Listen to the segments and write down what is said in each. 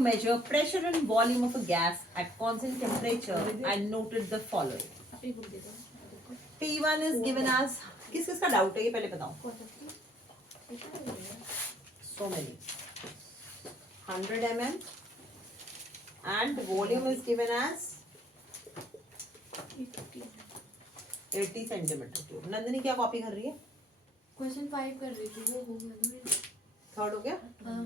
measure pressure and volume of a gas at constant temperature and noted the following. P1 is given as, किस-किसका doubt है ये पहले बताओ. So many. 100 mm and volume is given as 80 centimeter cube. Nandini क्या copy कर रही है? Question 5 कर रही थी, वो हो गया ना. थर्ड हो गया? हाँ.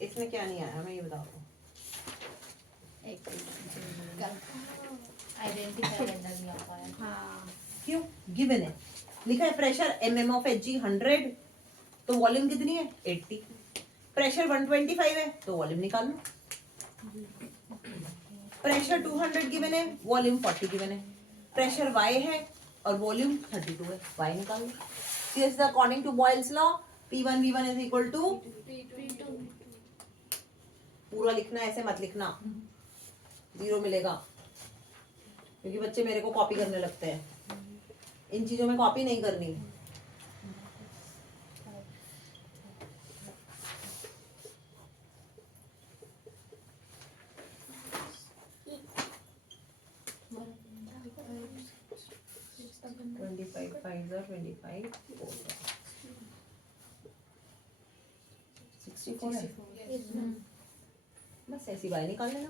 इसमें क्या नहीं आया मैं ये बताओ. आइडेंटिफाई करना नहीं आता है. हाँ. क्यों? गिवन है, लिखा है प्रेशर mm of Hg 100, तो वॉल्यूम कितनी है 80. प्रेशर 125 है तो वॉल्यूम निकाल लो. प्रेशर 200 गिवन है, वॉल्यूम 40 गिवन है. प्रेशर y है और वॉल्यूम 32 है, y निकाल लो. This is according to Boyle's law. P1 V1 is equal to, पूरा लिखना ऐसे मत लिखना, 0 मिलेगा क्योंकि बच्चे मेरे को कॉपी करने लगते हैं. इन चीजों में कॉपी नहीं करनी. बस ऐसी बाई निकाल लेना,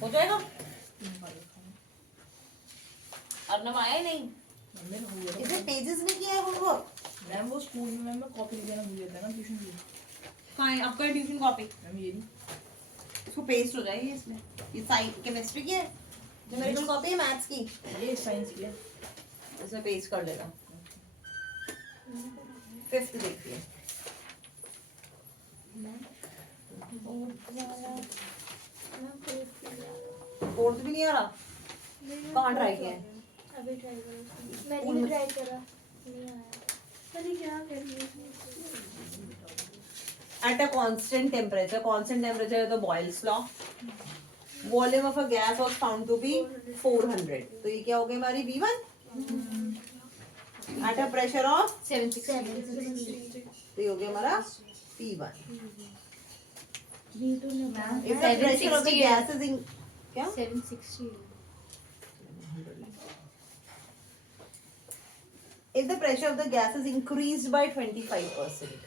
हो जाएगा. अर्नव आया ही नहीं, इसे पेजेस में किया है होमवर्क. मैम वो स्कूल में मैम कॉपी देना भूल जाता है ना ट्यूशन की. कहाँ है आपका ट्यूशन कॉपी? मैम ये नहीं. इसको पेस्ट हो जाएगी इसमें. ये साइंस केमिस्ट्री की है, न्यूमेरिकल कॉपी है मैथ्स की, ये साइंस की है. इसमें पेस्ट कर देगा. 5th देखिए. फोर्थ भी नहीं आ रहा. कहाँ ट्राई किया है? अभी ट्राई करो. मैंने भी ट्राई करा, नहीं आया. पता क्या कर रही है. At a constant temperature है तो Boyle's law. Volume of a gas was found to be 400. तो ये क्या हो गई हमारी V1? At a pressure of 760. तो ये हो गया हमारा P1. V2 ने If the pressure of the gas is in, क्या? 760. If the pressure of the gas is increased by 25%,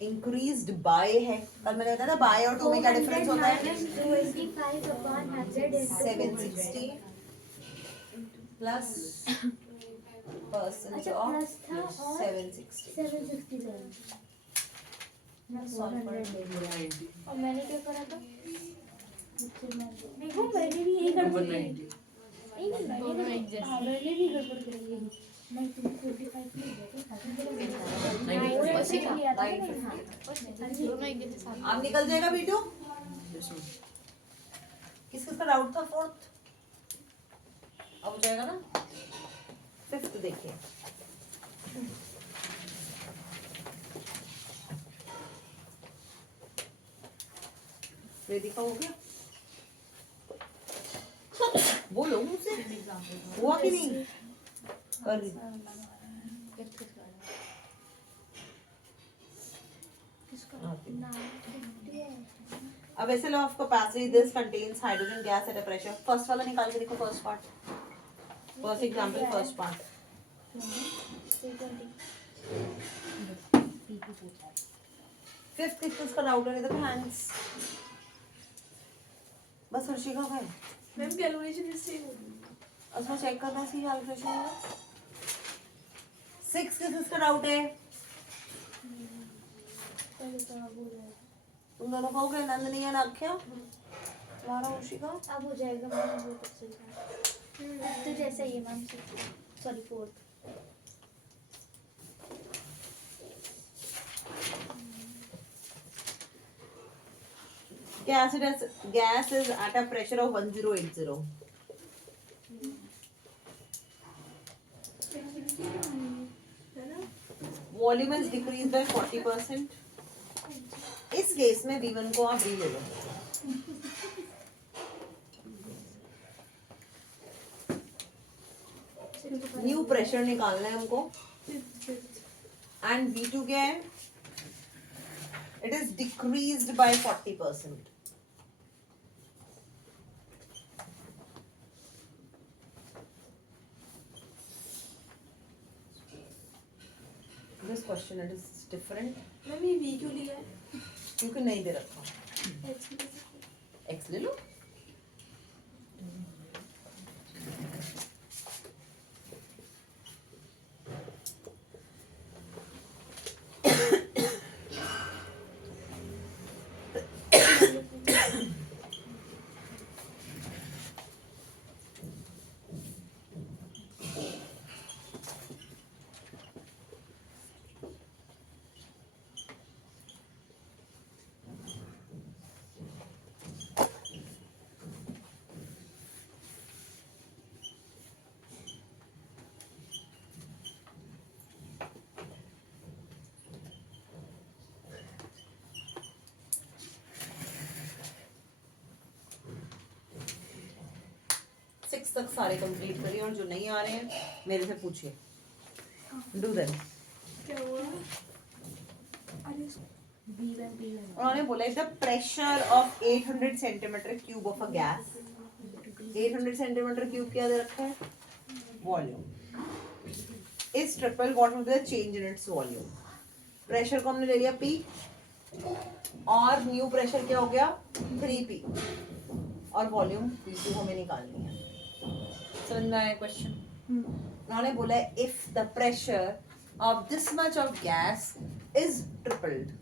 increased by है, कल मैंने बताया था by और 2 में क्या डिफरेंस होता है? 760 plus percent अच्छा of प्लस था और 760. 767. और मैंने क्या करा था? देखो मैंने भी यही गड़बड़ करी. नहीं मैंने भी गड़बड़ करी है. नहीं तुम 25 नहीं अब निकल जाएगा B2. किसका डाउट था? 4th. अब हो जाएगा ना. 5th देखिए. वेदिका हो गया? बोलो मुझसे, हुआ कि नहीं? कर रही. अब ऐसे law of capacity, this contains hydrogen gas at a pressure. First वाला निकाल के देखो, first part, first example, first part. 5th किसका डाउट है? देखो हैंड्स. बस हर्षिका का है. मैम कैलकुलेशन इससे उसमें चेक करना सी कैलकुलेशन है. 6 किसका डाउट है? तुम दोनों का हो गया, नंदनी है ना आख्या तुम्हारा हर्षिका. अब हो जाएगा मैम. वो तो सही है. तो जैसा ये ma'am sorry 4th. gas is at a pressure of 1080. Volume is decreased by 40%. इस केस में V1 को आप V ले लो. न्यू प्रेशर निकालना है हमको. एंड V2 क्या है? It is decreased by 40%. This question it is different ma'am ये V क्यों लिया है? क्योंकि नहीं दे रखा. X ले लो. सिक्स तक सारे कंप्लीट करिए और जो नहीं आ रहे हैं मेरे से पूछिए. Do them. क्या हुआ? अरे उन्होंने बोला the pressure of 800 centimetre cube of a gas. 800 centimetre cube क्या दे रखा है? वॉल्यूम. इस triple what will be the change in its volume. Pressure को हमने ले लिया P और न्यू प्रेशर क्या हो गया? 3P और वॉल्यूम V2 हमें निकालनी है. समझ में आया क्वेश्चन? उन्होंने बोला if the pressure of this much of gas is tripled,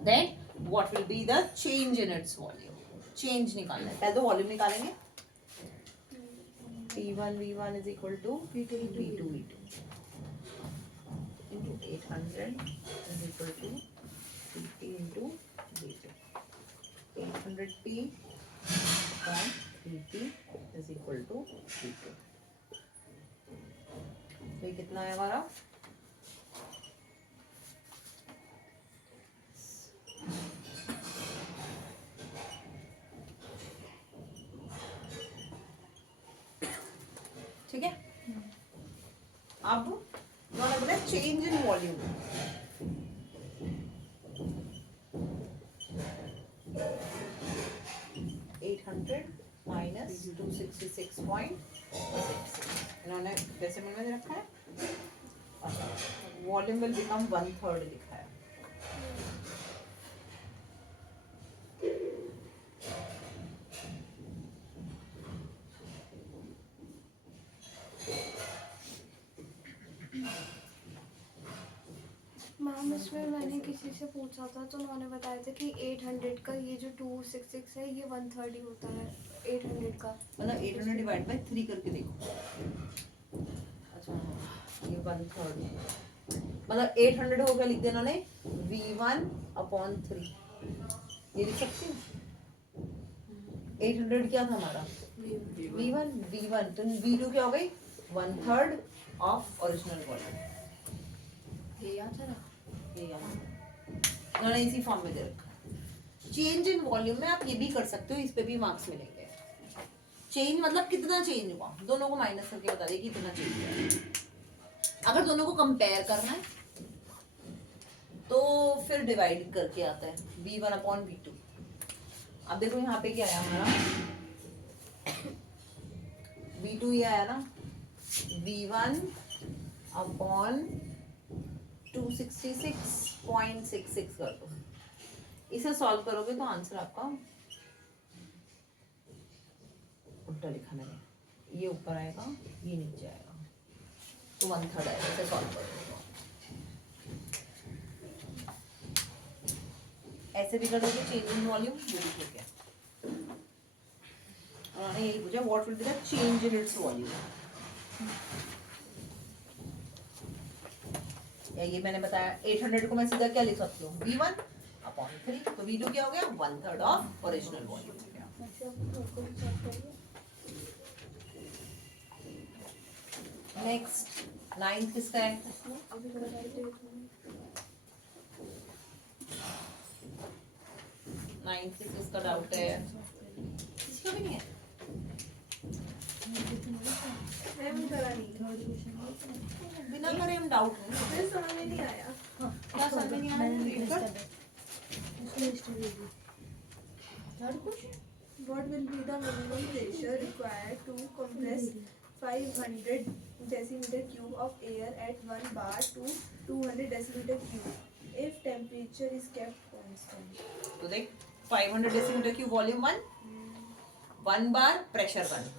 then what will be the change in its volume? Change निकालना है. पहले तो वॉल्यूम निकालेंगे. P1 V1 is equal to V2 V2 into 800 is equal to P into V2. 800P upon 3P is equal to V2. तो ये कितना है हमारा? ठीक है. अब उन्होंने बोला चेंज इन वॉल्यूम. माइनस 266.6 इन्होंने डेसिमल में दे रखा है. वॉल्यूम विल बिकम 1/3 लिखा है. मैम इसमें मैंने किसी से पूछा था तो उन्होंने बताया था कि 800 का ये जो 266 है ये 1/3 ही होता है 800 का. मतलब 800 डिवाइड बाय 3 करके देखो. अच्छा ये 1/3 मतलब 800 हो गया. लिख देना ने V1/3 ये लिख सकते हो. 800 क्या था हमारा? V1 तो V2 क्या हो गई? 1/3 ऑफ ओरिजिनल वॉल्यूम. ये याद है ना? ये याद उन्होंने इसी फॉर्म में दे रखा है. चेंज इन वॉल्यूम में आप ये भी कर सकते हो. इस पे भी मार्क्स मिलेंगे. चेंज मतलब कितना चेंज हुआ. दोनों को माइनस करके बता दें कितना चेंज हुआ. अगर दोनों को कंपेयर करना है तो फिर डिवाइड करके आता है V1/V2. अब देखो यहाँ पे क्या आया हमारा V2 ये आया ना V1/266.66 कर दो. इसे सॉल्व करोगे तो आंसर आपका उल्टा लिखा मैंने. ये ऊपर आएगा ये नीचे आएगा तो 1/3 आएगा. इसे सॉल्व करोगे तो ऐसे भी कर दोगे. चेंज इन वॉल्यूम वो भी ठीक है. उन्होंने यही पूछा what will be the change in its volume. या ये मैंने बताया 800 को मैं सीधा क्या लिख सकती हूँ V1/3. तो V2 क्या हो गया? 1/3 of original volume. Next 9th किसका है? नाइन्थ किसका डाउट है? किसका भी नहीं है. मैम करा नहीं. बिना करे हम डाउट है मुझे समझ में नहीं आया. क्या समझ में नहीं आया read कर। What will be the minimum pressure required to compress 500 decimeter cube of air at 1 bar to 200 decimeter cube if temperature is kept constant? तो देख 500 decimetre cube volume 1 1 bar pressure 1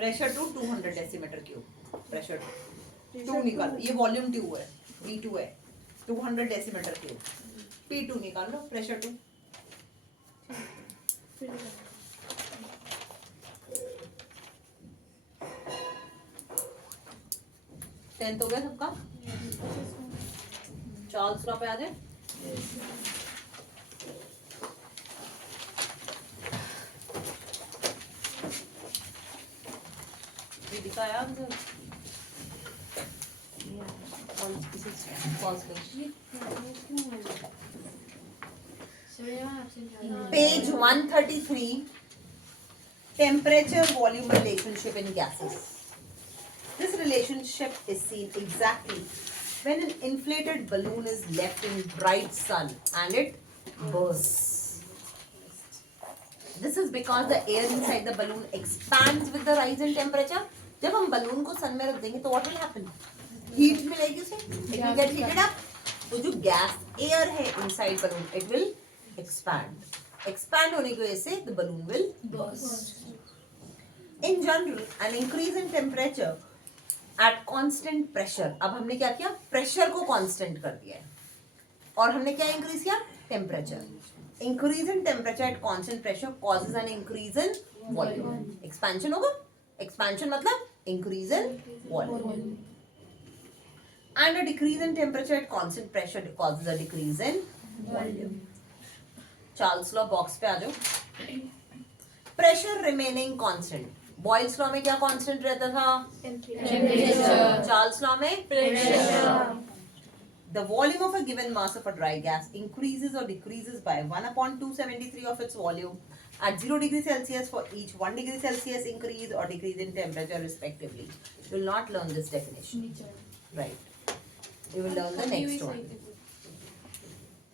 pressure 2 200 decimetre cube pressure 2 निकाल ये volume 2 है V2 है 200 decimetre cube P2 निकाल लो pressure 2 फिर निकालो. टेंथ हो गया सबका चार्ल्स लॉ पे आ जाए ये दिखाया answer page 133 temperature volume relationship in gases. This relationship is seen exactly when an inflated balloon is left in bright sun and it bursts. This is because the air inside the balloon expands with the rise in temperature. जब हम balloon को sun में रख देंगे तो what will happen? Heat मिलेगी उसे. It will get heated up. तो जो gas air है inside balloon, it will expand. Expand होने की वजह से the balloon will burst. In general, an increase in temperature at constant pressure. अब हमने क्या किया? Pressure को constant कर दिया है. और हमने क्या increase किया? Temperature. Increase in temperature at constant pressure causes an increase in volume. Expansion होगा? Expansion मतलब increase in volume. And a decrease in temperature at constant pressure causes a decrease in volume. Charles law box पे आ जाओ. Pressure remaining constant. Boyle's law में क्या constant रहता था? Temperature. Charles law में pressure. The volume of a given mass of a dry gas increases or decreases by 1/273 of its volume at 0 degree Celsius for each 1 degree Celsius increase or decrease in temperature respectively. You will not learn this definition. Right. You will learn the next one.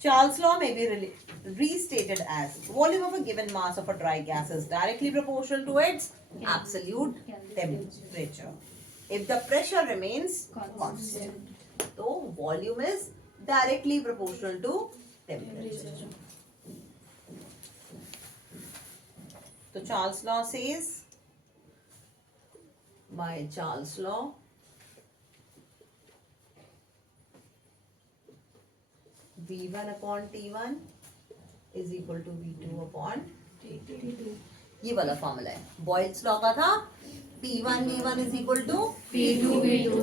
Charles' law may be restated as volume of a given mass of a dry gas is directly proportional to its absolute temperature. If the pressure remains constant, so volume is directly proportional to temperature. So Charles' law says, by Charles' law, V1 upon T1 is equal to V2 upon T2. ये वाला formula है. Boyle's law का था P1 V1 is equal to P2 V2.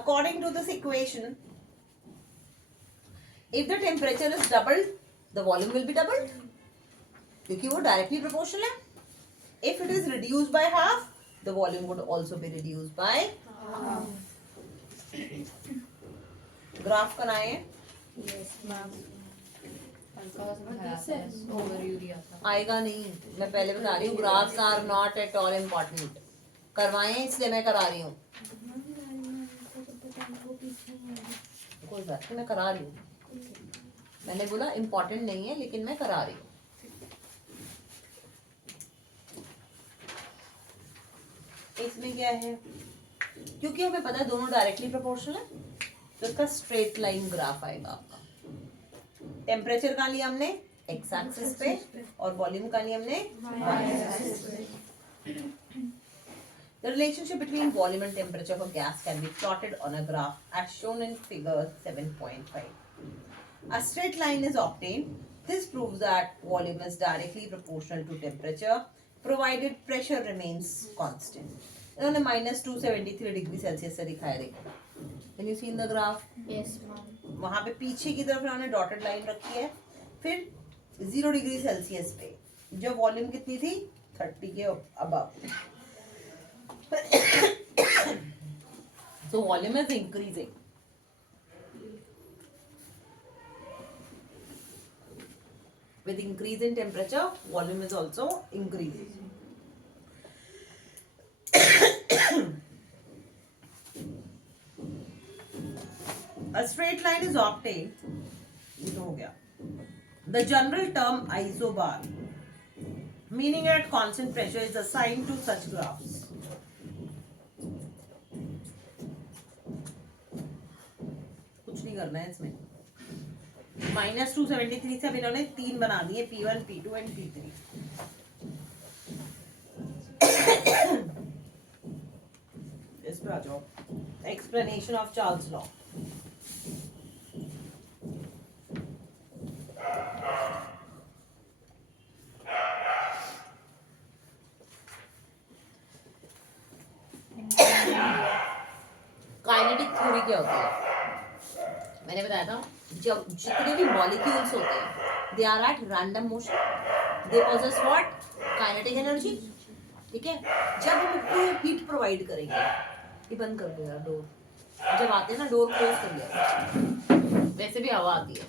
According to this equation, if the temperature is doubled, the volume will be doubled. क्योंकि वो directly proportional है. If it is reduced by half, the volume would also be reduced by half. Graph बनाए. आएगा नहीं. मैं पहले बता रही हूँ graphs are not at all important. करवाए इसलिए मैं करा रही हूँ. कोई बात नहीं, मैं करा रही हूँ. मैंने बोला इम्पोर्टेंट नहीं है लेकिन मैं करा रही हूँ. इसमें क्या है? क्योंकि हमें पता है दोनों डायरेक्टली प्रोपोर्शनल है तो इसका स्ट्रेट लाइन ग्राफ आएगा आपका. टेम्परेचर का लिया हमने एक्स एक्सिस पे और वॉल्यूम का लिया हमने वाई एक्सिस पे. The relationship between volume and temperature of a gas can be plotted on a graph as shown in figure 7.5. A straight line is obtained. This proves that volume is directly proportional to temperature provided pressure remains constant. इन्होंने -273 degree Celsius से दिखाया. देखो, Can you see in the graph? Yes, ma'am. वहाँ पे पीछे की तरफ इन्होंने डॉटेड लाइन रखी है. फिर 0 डिग्री सेल्सियस पे जो वॉल्यूम कितनी थी 30 के above. So volume is increasing. With increase in temperature, volume is also increasing. A straight line is obtained. ये तो हो गया. The general term isobar, meaning at constant pressure, is assigned to such graphs. कुछ नहीं करना है इसमें. -273 से अब इन्होंने 3 बना दिए, P1, P2 एंड P3. इस पे आ जाओ. Explanation of Charles' law. Kinetic theory क्या होती है? मैंने बताया था, जब जितने भी मॉलिक्यूल्स होते हैं they are at random motion, they possess what? Kinetic energy. ठीक है. जब हम उनको हीट प्रोवाइड करेंगे, ये बंद कर दो यार डोर. जब आते हैं ना, डोर क्लोज कर लिया, वैसे भी हवा आती है.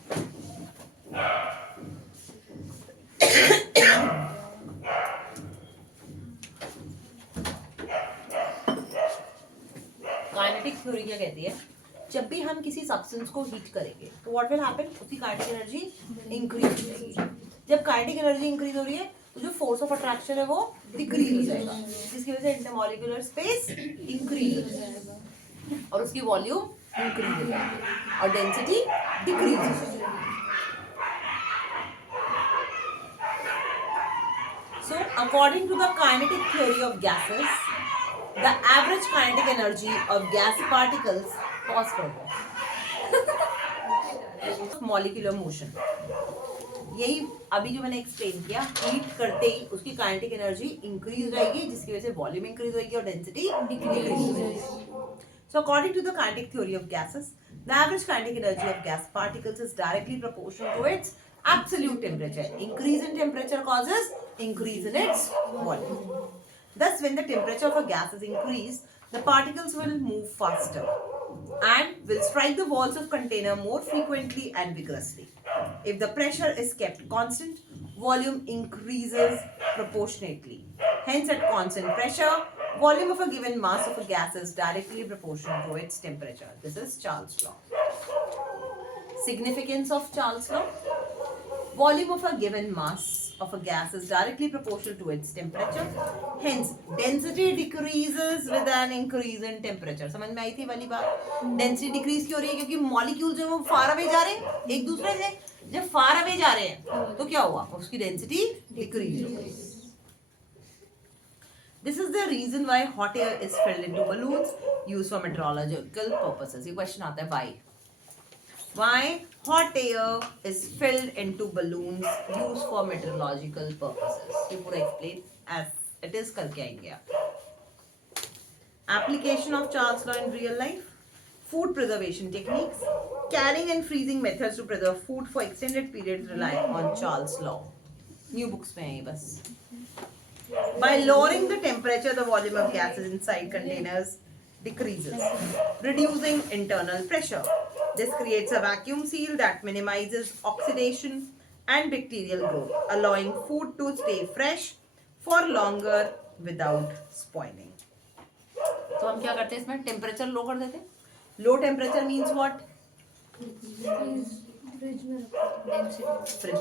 काइनेटिक थ्योरी क्या कहती है? जब भी हम किसी सब्सटेंस को हीट करेंगे तो व्हाट विल हैपन? उसकी काइनेटिक एनर्जी इंक्रीज हो जाएगी. जब काइनेटिक एनर्जी इंक्रीज हो रही है तो जो फोर्स ऑफ अट्रैक्शन है वो डिक्रीज हो जाएगा, जिसकी वजह से इंटरमॉलिक्यूलर स्पेस इंक्रीज हो जाएगा और उसकी वॉल्यूम इंक्रीज हो जाएगी और डेंसिटी डिक्रीज हो जाएगी. So according to the kinetic theory of gases, the average kinetic energy of gas particles, pause कर दो, molecular motion. यही अभी जो मैंने एक्सप्लेन किया, हीट करते ही उसकी काइनेटिक एनर्जी इंक्रीज हो जाएगी, जिसकी वजह से वॉल्यूम इंक्रीज होगी और डेंसिटी डिक्रीज हो जाएगी. So according to the kinetic theory of gases, the average kinetic energy of gas particles is directly proportional to its absolute temperature. Increase in temperature causes increase in its volume. Thus, when the temperature of a gas is increased, the particles will move faster and will strike the walls of container more frequently and vigorously. If the pressure is kept constant, volume increases proportionately. Hence, at constant pressure, volume of a given mass of a gas is directly proportional to its temperature. This is Charles' law. Significance of Charles' law. Volume of a given mass of a gas is directly proportional to its temperature. Hence, density decreases with an increase in temperature. समझ में आई थी वाली बात? Density decrease क्यों हो रही है? क्योंकि molecule जो है वो far away जा रहे हैं एक दूसरे से. जब far away जा रहे हैं तो क्या हुआ? उसकी density decrease हो गई. This is the reason why hot air is filled into balloons used for meteorological purposes. ये question आता है why? Why hot air is filled into balloons used for meteorological purposes? ये पूरा explain as it is करके आएंगे आप. Application of Charles' law in real life. Food preservation techniques. Canning and freezing methods to preserve food for extended periods rely on Charles' law. New books में है ये बस. By lowering the temperature, the volume of gases inside containers decreases, reducing internal pressure. This creates a vacuum seal that minimizes oxidation and bacterial growth, allowing food to stay fresh for longer without spoiling. तो हम क्या करते हैं इसमें? Temperature low कर देते हैं. Low temperature means what? Fridge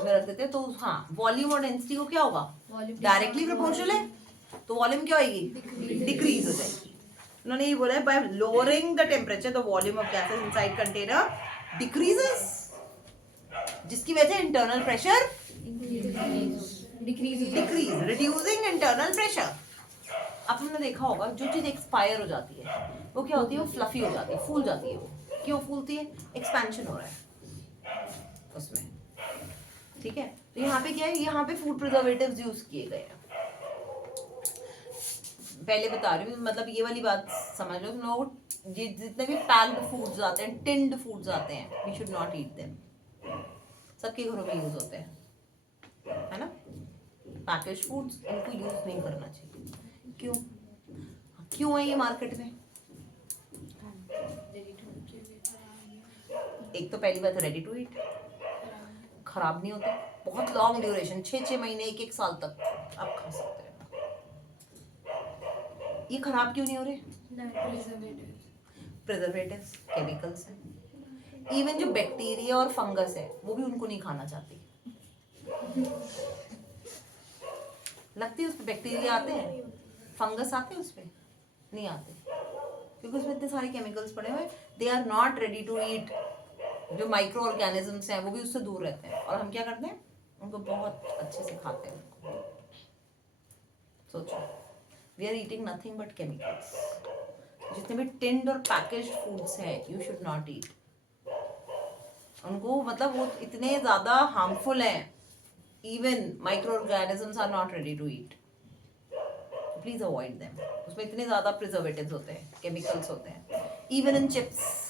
में रख देते हैं. तो हाँ, वॉल्यूम और डेंसिटी को क्या होगा? डायरेक्टली प्रोपोर्शनल है, तो वॉल्यूम क्या होगी? डिक्रीज हो जाएगी. उन्होंने ये बोला है bye lowering the temperature the volume of gases inside container decreases, जिसकी वजह से internal pressure decrease, reducing internal pressure. अब तुमने देखा होगा जो चीज एक्सपायर हो जाती है वो क्या होती है? वो फ्लफी हो जाती है, फूल जाती है. वो क्यों फूलती है? एक्सपेंशन हो रहा है उसमें. ठीक है. तो यहाँ पे क्या है? यहाँ पे फूड प्रिजर्वेटिव्स यूज किए गए हैं. पहले बता रही हूँ, मतलब ये वाली बात समझ लो. तुम लोग जितने भी पैल्ड फूड्स आते हैं, टिन्ड फूड्स आते हैं, we should not eat them. सबके घरों में यूज होते हैं, है ना? पैकेज फूड्स, इनको यूज नहीं करना चाहिए. क्यों? क्यों है ये मार्केट में? एक तो पहली बात रेडी टू ईट, खराब नहीं होते, बहुत लॉन्ग ड्यूरेशन, 6 महीने 1 साल तक आप खा सकते हैं. ये खराब क्यों नहीं हो रहे? प्रिजर्वेटिव्स, केमिकल्स हैं. इवन जो बैक्टीरिया और फंगस है वो भी उनको नहीं खाना चाहती। लगती है उस पे बैक्टीरिया आते हैं, फंगस आते हैं उस पे नहीं आते, क्योंकि उसमें इतने सारे केमिकल्स पड़े हुए, they are not ready to eat. जो माइक्रो ऑर्गेनिजम्स हैं वो भी उससे दूर रहते हैं, और हम क्या करते हैं, उनको बहुत अच्छे से खाते हैं। सोचो, we are eating nothing but chemicals. जितने भी टिन्ड और पैकेज्ड फूड्स हैं यू शुड नॉट ईट उनको, मतलब वो इतने ज्यादा हार्मफुल हैं, even micro organisms are not ready to eat, please avoid them. उसमें इतने ज्यादा प्रिजर्वेटिव्स होते हैं, केमिकल्स होते हैं, इवन इन चिप्स।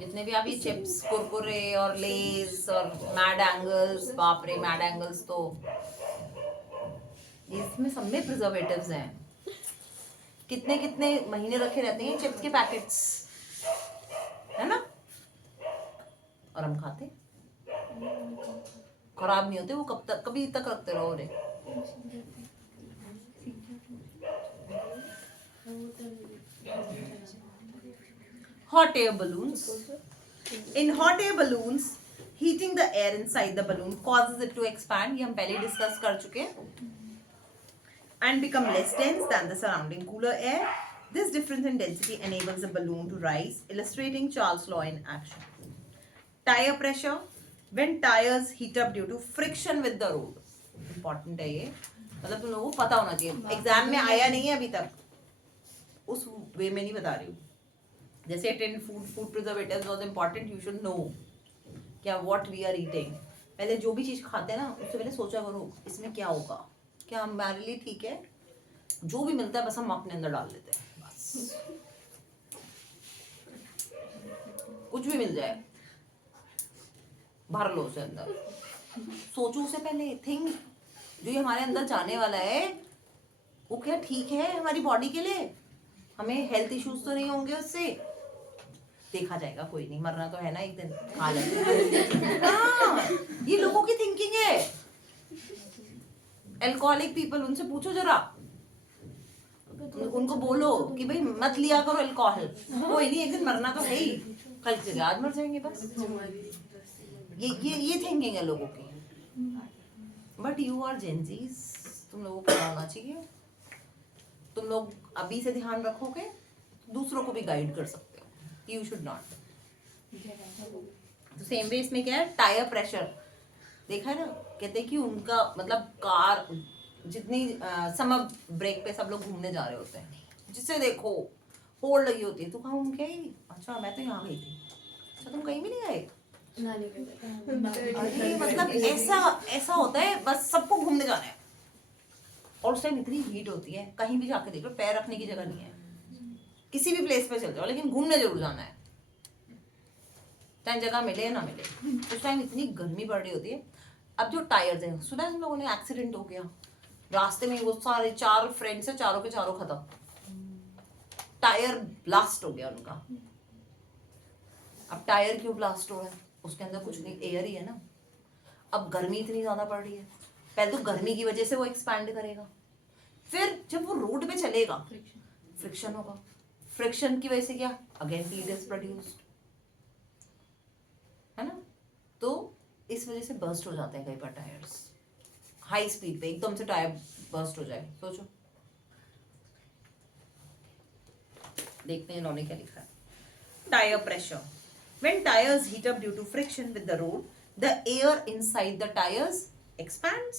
जितने भी आप ये चिप्स, कुरकुरे और लेज और मैड एंगल्स, बाप रे मैड एंगल्स, तो इसमें सब में प्रिजर्वेटिव्स हैं। कितने कितने महीने रखे रहते हैं चिप्स के पैकेट्स, है ना, और हम खाते, खराब नहीं होते वो, कब तक, कभी तक रखते रहो रे। Hot air balloons. In hot air balloons, heating the air inside the balloon causes it to expand. ये हम पहले डिस्कस कर चुके हैं. And become less dense than the surrounding cooler air. This difference in density enables the balloon to rise, illustrating Charles' law in action. Tire pressure. When tires heat up due to friction with the road. Important है ये. मतलब तुम लोगों को पता होना चाहिए. Exam में आया नहीं है अभी तक. उस वे में नहीं बता रही हूँ. जैसे tin food preservatives was important, you should know क्या व्हाट वी आर ईटिंग। पहले जो भी चीज़ खाते हैं ना उससे पहले सोचा करो इसमें क्या होगा, क्या हमारे लिए ठीक है। जो भी मिलता है बस हम अपने अंदर डाल लेते हैं, बस कुछ भी मिल जाए भर लो उसे अंदर। सोचो उसे पहले, थिंक जो ये हमारे अंदर जाने वाला है वो क्या ठीक है हमारी बॉडी के लिए, हमें हेल्थ इश्यूज तो नहीं होंगे उससे। देखा जाएगा, कोई नहीं, मरना तो है ना एक दिन, खा लेंगे। हाँ, ये लोगों की थिंकिंग है। अल्कोहलिक पीपल, उनसे पूछो जरा, उनको बोलो कि भाई मत लिया करो अल्कोहल, कोई नहीं एक दिन मरना तो है ही, कल से आज मर जाएंगे बस। ये थिंकिंग है लोगों की। बट यू आर जेनजीज, तुम लोगों को पता होना चाहिए। तुम लोग अभी से ध्यान रखोगे दूसरों को भी गाइड कर सकते हो। You should not. तो सेम वे इसमें क्या है, टायर प्रेशर देखा है ना, कहते हैं कि उनका मतलब कार जितनी समर ब्रेक पे सब लोग घूमने जा रहे होते हैं, जिससे देखो होल्ड लगी होती है, तू कहाँ घूम के आई? अच्छा मैं तो यहाँ गई थी। अच्छा तुम कहीं भी नहीं गए? अरे मतलब ऐसा होता है, बस सबको घूमने जाना है। और उस टाइम इतनी हीट होती है, कहीं भी जाके देख लो पैर रखने की जगह नहीं है, किसी भी प्लेस पे चल जाओ, लेकिन घूमने जरूर जाना है, चाहे जगह मिले या ना मिले। उस टाइम इतनी गर्मी पड़ रही होती है। अब जो टायर्स हैं, सुना है तुम लोगों ने एक्सीडेंट हो गया रास्ते में, वो सारे 4 फ्रेंड्स है, चारों के चारों खत्म, टायर ब्लास्ट हो गया उनका। अब टायर क्यों ब्लास्ट हो रहा है? उसके अंदर कुछ नहीं, एयर ही है ना। अब गर्मी इतनी ज्यादा पड़ रही है, पहले तो गर्मी की वजह से वो एक्सपैंड करेगा, फिर जब वो रोड पे चलेगा फ्रिक्शन होगा, फ्रिक्शन की वजह से क्या, अगेन हीट इज प्रोड्यूस्ड, है ना। तो इस वजह से बर्स्ट हो जाते हैं कई बार टायर्स, हाई स्पीड पे एकदम से टायर बर्स्ट हो जाए। सोचो, देखते हैं इन्होंने क्या लिखा है। Tyre pressure, when tires heat up due to friction with the road, the air inside the tires expands.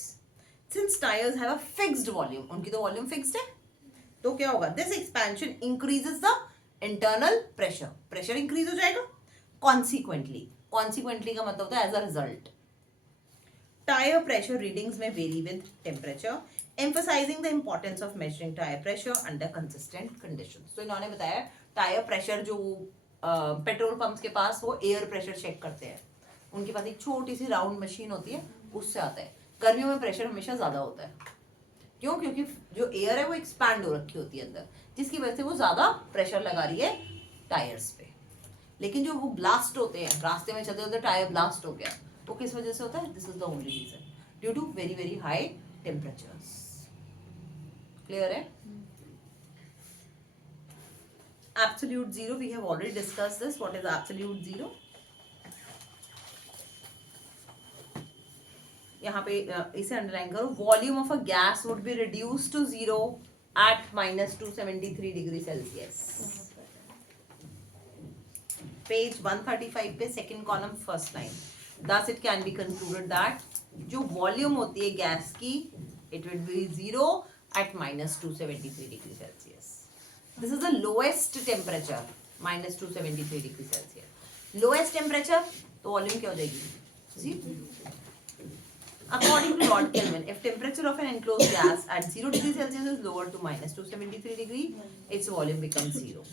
Since tires have a fixed volume, उनकी तो वॉल्यूम फिक्स्ड है, तो क्या होगा, this expansion increases the internal pressure, pressure increase हो जाएगा। consequently का मतलब होता है as a result। Tyre pressure readings में vary with temperature, emphasizing the importance of measuring tire pressure under consistent conditions। तो इन्होंने बताया टायर प्रेशर जो पेट्रोल पंप्स के पास वो एयर प्रेशर चेक करते हैं, उनके पास एक छोटी सी राउंड मशीन होती है, उससे आता है। गर्मियों में प्रेशर हमेशा ज्यादा होता है, क्यों? क्योंकि जो एयर है वो एक्सपैंड हो रखी होती है अंदर, जिसकी वजह से वो ज्यादा प्रेशर लगा रही है टायर्स पे। लेकिन जो वो ब्लास्ट होते हैं रास्ते में चलते होते, टायर ब्लास्ट हो गया, वो किस वजह से होता है? This is the only reason, due to very very high temperatures. Clear है? absolute zero, we have already discussed this. What is absolute zero? यहाँ पे इसे अंडरलाइन करो. Volume of a gas would be reduce to zero at -273 degree Celsius. Page 135 पे second column first line. Thus it can be concluded that जो volume होती है gas की, it will be zero at -273 degree Celsius. This is the lowest temperature, -273 degree Celsius. Lowest temperature तो volume क्या हो जाएगी? Zero. According to Lord Kelvin, if temperature of an enclosed gas at 0 degree Celsius is lowered to -273 degree, its volume becomes zero.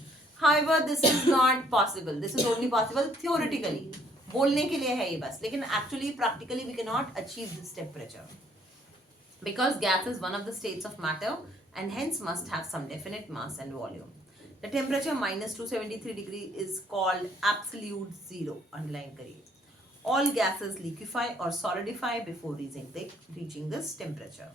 However, this is not possible. This is only possible theoretically. बोलने के लिए है ये बस, लेकिन actually practically we cannot achieve this temperature because gas is one of the states of matter and hence must have some definite mass and volume. The temperature -273 degree is called absolute zero. Underline करिए. All gases liquefy or solidify before reaching this temperature.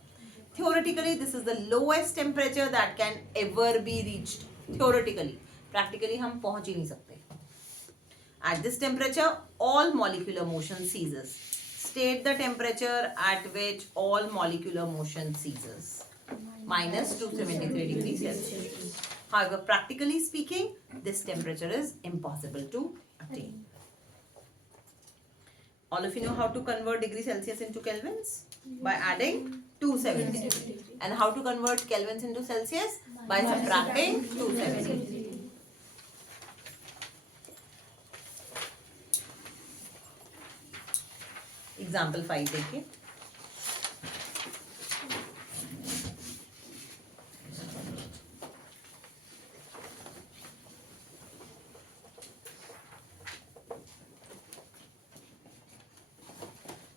Theoretically, this is the lowest temperature that can ever be reached. Theoretically, practically हम पहुंच ही नहीं सकते. At this temperature, all molecular motion ceases. State the temperature at which all molecular motion ceases. -273 degrees Celsius. However, practically speaking, this temperature is impossible to attain. All of you know how to convert degree Celsius into kelvins? By adding 270. And how to convert kelvins into Celsius? By subtracting 270. Example 5 देखिए.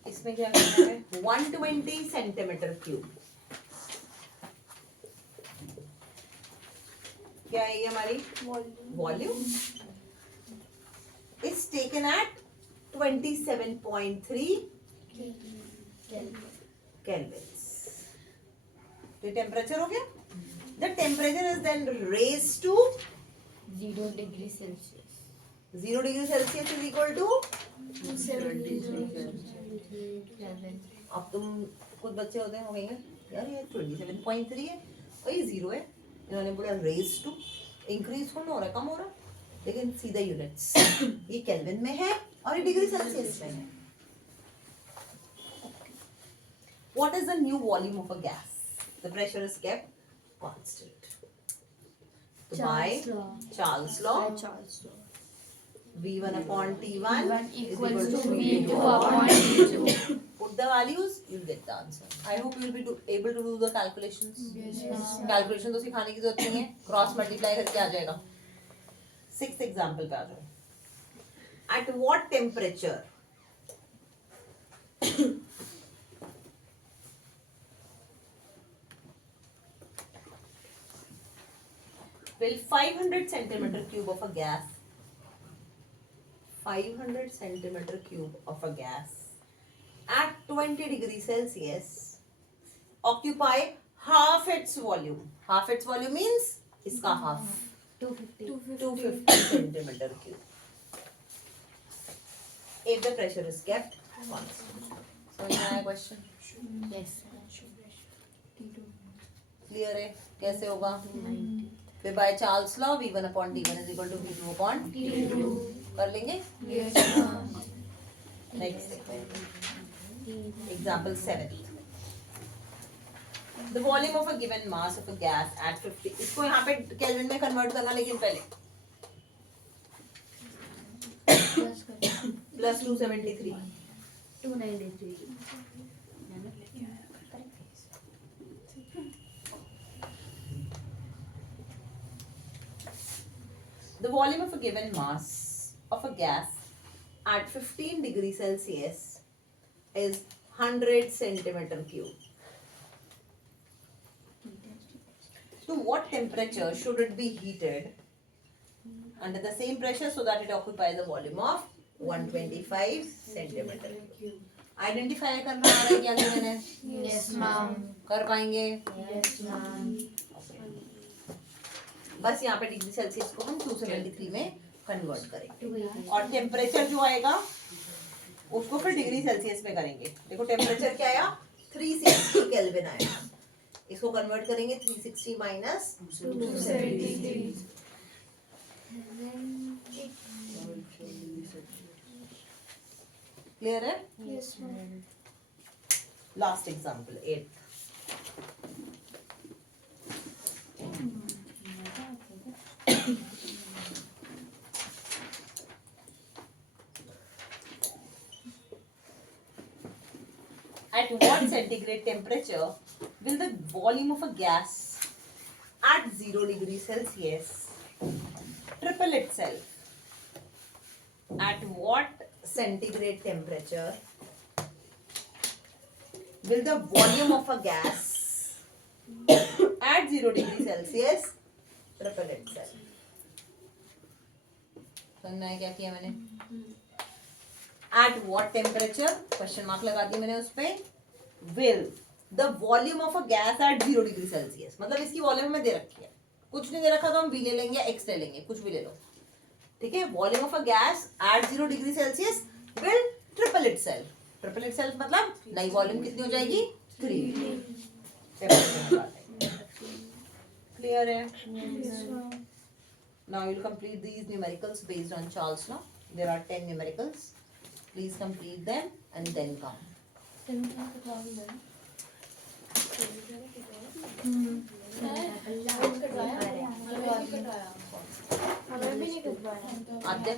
इसमें क्या करना है? 120 centimetre cube. क्या है ये हमारी volume? Is taken at 27.3 kelvins. तो टेम्परेचर हो गया. The temperature is then raise to 0 degree Celsius. 0 degree Celsius is equal to. अब तुम कुछ बच्चे होते हैं, वो कहेंगे यार ये 27.3 है और ये 0 है. इन्होंने बोला रेज टू, इंक्रीज हो रहा है, कम हो रहा है, लेकिन सीधा यूनिट्स ये केल्विन में है और ये डिग्री सेल्सियस में है. What is the new volume of a gas? The pressure is kept constant. So by Charles law, V1 upon T1 is equal to V2 upon T2. Put the values, you'll get the answer. I hope you'll be able to do the calculations. Calculation तो सिखाने की जरूरत नहीं है, cross multiply करके आ जाएगा. 6th example पे आ जाओ. At what temperature will 500 centimeter cube of a gas 500 centimeter cube of a gas at 20 degrees Celsius occupy half its volume. Half its volume means इसका half 250 centimeter cube if the pressure is kept constant. So ये question Yes. clear है? कैसे होगा? फिर by Charles law V1 upon T1 is equal to V2 upon T2 कर लेंगे. Next example 7. The volume of a given mass of a gas at 50. इसको यहाँ पे केल्विन में कन्वर्ट करना, लेकिन पहले plus 273 293. The volume of a given mass of a gas at 15 degrees Celsius is 100 centimeter cube. To what temperature should it be heated under the same pressure so that it occupies a volume of 125 centimeter cube? Identify करना आ रहा है क्या मैंने? Yes, ma'am. कर पाएंगे? Yes, ma'am. बस यहाँ पे डिग्री सेल्सियस को हम 273 में कन्वर्ट करेंगे और टेम्परेचर जो आएगा उसको फिर डिग्री सेल्सियस में करेंगे। देखो टेम्परेचर क्या आया 360 केल्विन आया, इसको कन्वर्ट करेंगे 360 माइनस 273। क्लियर है? Yes ma'am. Last example 8th। At what centigrade temperature will the volume of a gas at 0 degrees Celsius triple itself? At what centigrade temperature will the volume of a gas at 0 degrees Celsius triple itself? समझना है क्या किया मैंने? At what temperature, question mark लगा दिया मैंने उस पे, will the volume of a gas at 0 degree Celsius, मतलब इसकी वॉल्यूम में दे रखी है, कुछ नहीं दे रखा तो हम v ले लेंगे या x ले लेंगे, कुछ भी ले लो, ठीक है। Volume of a gas at 0 degree Celsius will triple itself, triple itself मतलब नई वॉल्यूम कितनी हो जाएगी 3। क्लियर है? Now you'll complete these numericals based on Charles' law. There are 10 numericals. Please complete them and then come. हमें भी नहीं कटवाया। आद्य